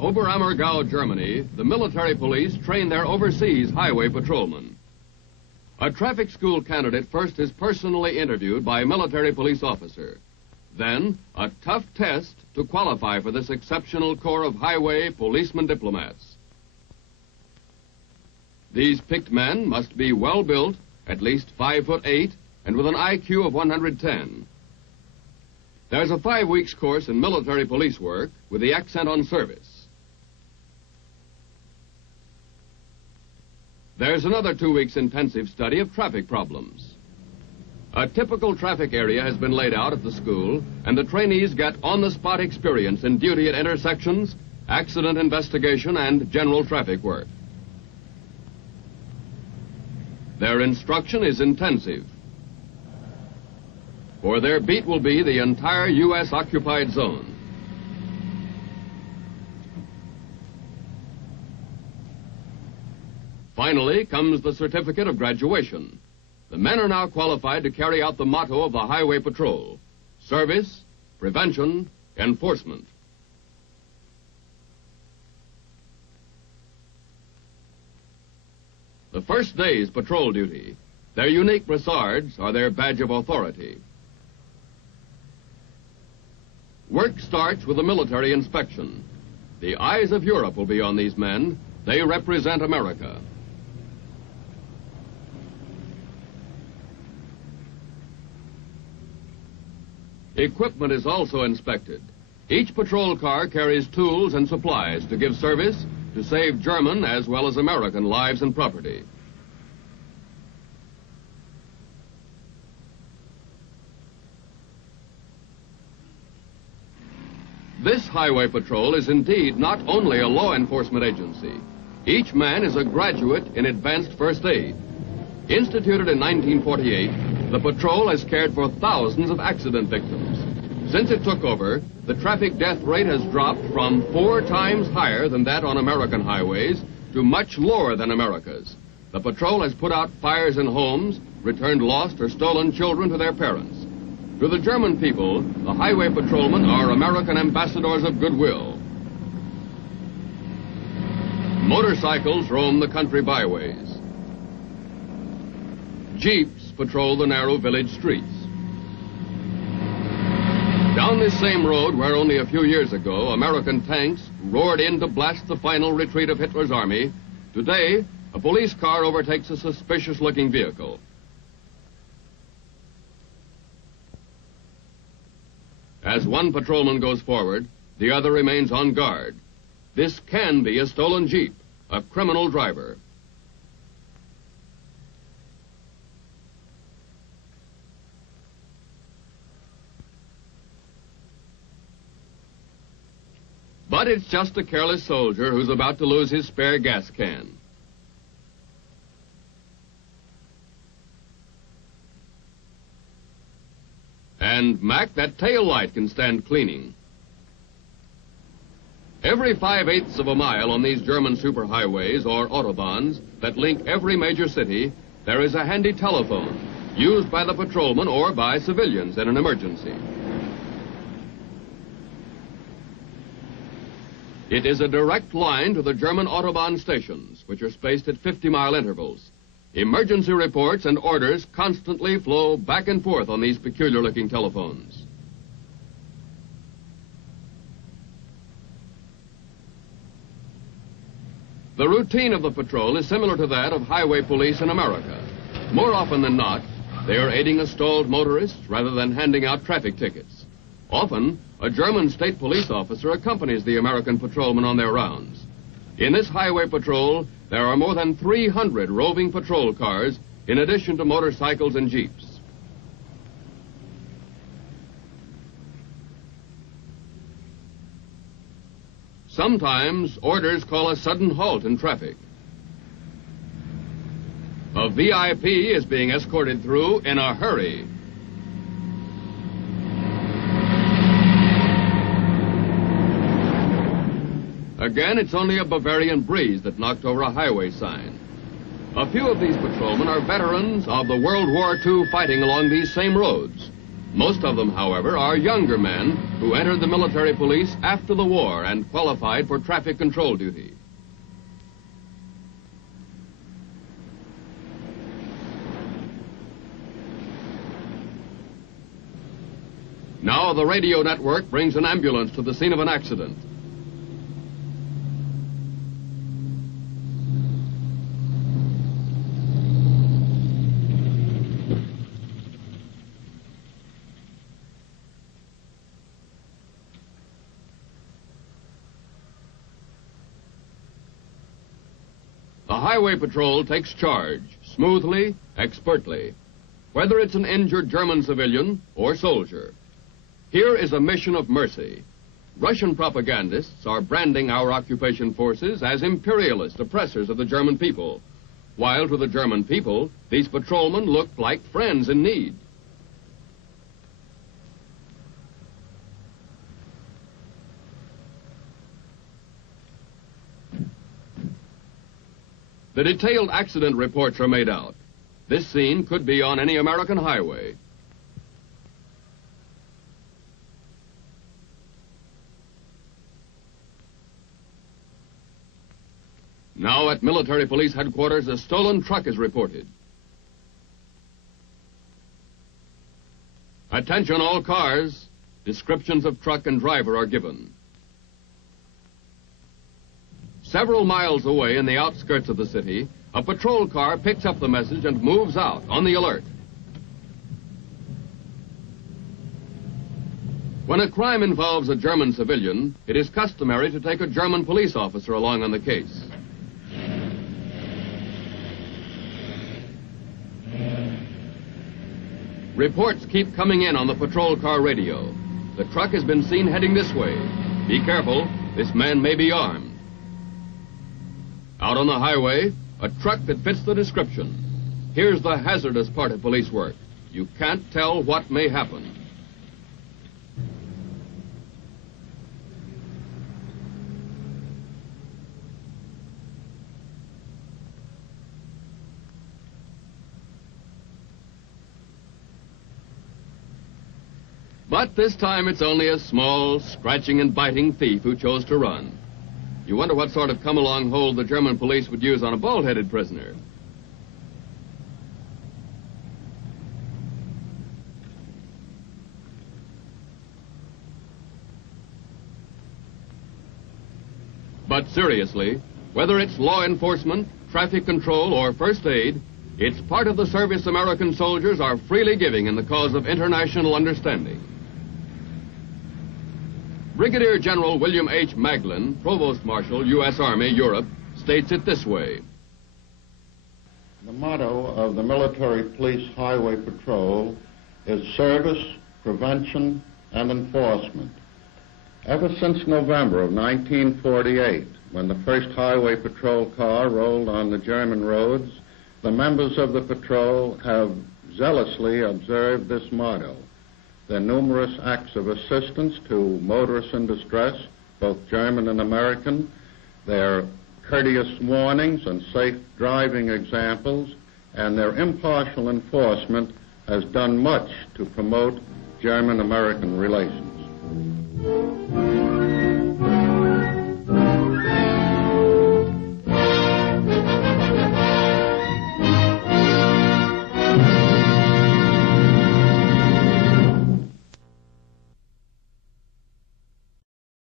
Oberammergau, Germany, the military police train their overseas highway patrolmen. A traffic school candidate first is personally interviewed by a military police officer. Then, a tough test to qualify for this exceptional corps of highway policeman diplomats. These picked men must be well built, at least 5'8", and with an IQ of 110. There's a 5 weeks course in military police work with the accent on service. There's another 2 weeks intensive study of traffic problems. A typical traffic area has been laid out at the school, and the trainees get on-the-spot experience in duty at intersections, accident investigation, and general traffic work. Their instruction is intensive, for their beat will be the entire U.S. occupied zone. Finally comes the certificate of graduation. The men are now qualified to carry out the motto of the Highway Patrol: service, prevention, enforcement. The first day's patrol duty. Their unique brassards are their badge of authority. Work starts with a military inspection. The eyes of Europe will be on these men. They represent America. Equipment is also inspected. Each patrol car carries tools and supplies to give service, to save German as well as American lives and property. This highway patrol is indeed not only a law enforcement agency. Each man is a graduate in advanced first aid. Instituted in 1948, the patrol has cared for thousands of accident victims. Since it took over, the traffic death rate has dropped from 4 times higher than that on American highways to much lower than America's. The patrol has put out fires in homes, returned lost or stolen children to their parents. To the German people, the highway patrolmen are American ambassadors of goodwill. Motorcycles roam the country byways. Jeeps patrol the narrow village streets. Down this same road where only a few years ago American tanks roared in to blast the final retreat of Hitler's army, today a police car overtakes a suspicious-looking vehicle. As one patrolman goes forward, the other remains on guard. This can be a stolen Jeep, a criminal driver. But it's just a careless soldier who's about to lose his spare gas can. And, Mac, that tail light can stand cleaning. Every 5/8 of a mile on these German superhighways, or autobahns, that link every major city, there is a handy telephone, used by the patrolmen or by civilians in an emergency. It is a direct line to the German Autobahn stations, which are spaced at 50-mile intervals. Emergency reports and orders constantly flow back and forth on these peculiar-looking telephones. The routine of the patrol is similar to that of highway police in America. More often than not, they are aiding a stalled motorist rather than handing out traffic tickets. Often, a German state police officer accompanies the American patrolmen on their rounds. In this highway patrol, there are more than 300 roving patrol cars, in addition to motorcycles and jeeps. Sometimes, orders call a sudden halt in traffic. A VIP is being escorted through in a hurry. Again, it's only a Bavarian breeze that knocked over a highway sign. A few of these patrolmen are veterans of the World War II fighting along these same roads. Most of them, however, are younger men who entered the military police after the war and qualified for traffic control duty. Now the radio network brings an ambulance to the scene of an accident. The Highway Patrol takes charge, smoothly, expertly, whether it's an injured German civilian or soldier. Here is a mission of mercy. Russian propagandists are branding our occupation forces as imperialist oppressors of the German people, while to the German people, these patrolmen look like friends in need. The detailed accident reports are made out. This scene could be on any American highway. Now at military police headquarters, a stolen truck is reported. Attention all cars. Descriptions of truck and driver are given. Several miles away in the outskirts of the city, a patrol car picks up the message and moves out on the alert. When a crime involves a German civilian, it is customary to take a German police officer along on the case. Reports keep coming in on the patrol car radio. The truck has been seen heading this way. Be careful, this man may be armed. Out on the highway, a truck that fits the description. Here's the hazardous part of police work. You can't tell what may happen. But this time it's only a small, scratching and biting thief who chose to run. You wonder what sort of come-along hold the German police would use on a bald-headed prisoner. But seriously, whether it's law enforcement, traffic control, or first aid, it's part of the service American soldiers are freely giving in the cause of international understanding. Brigadier General William H. Maglin, Provost Marshal, U.S. Army, Europe, states it this way. The motto of the Military Police Highway Patrol is service, prevention, and enforcement. Ever since November of 1948, when the first highway patrol car rolled on the German roads, the members of the patrol have zealously observed this motto. Their numerous acts of assistance to motorists in distress, both German and American, their courteous warnings and safe driving examples, and their impartial enforcement has done much to promote German-American relations.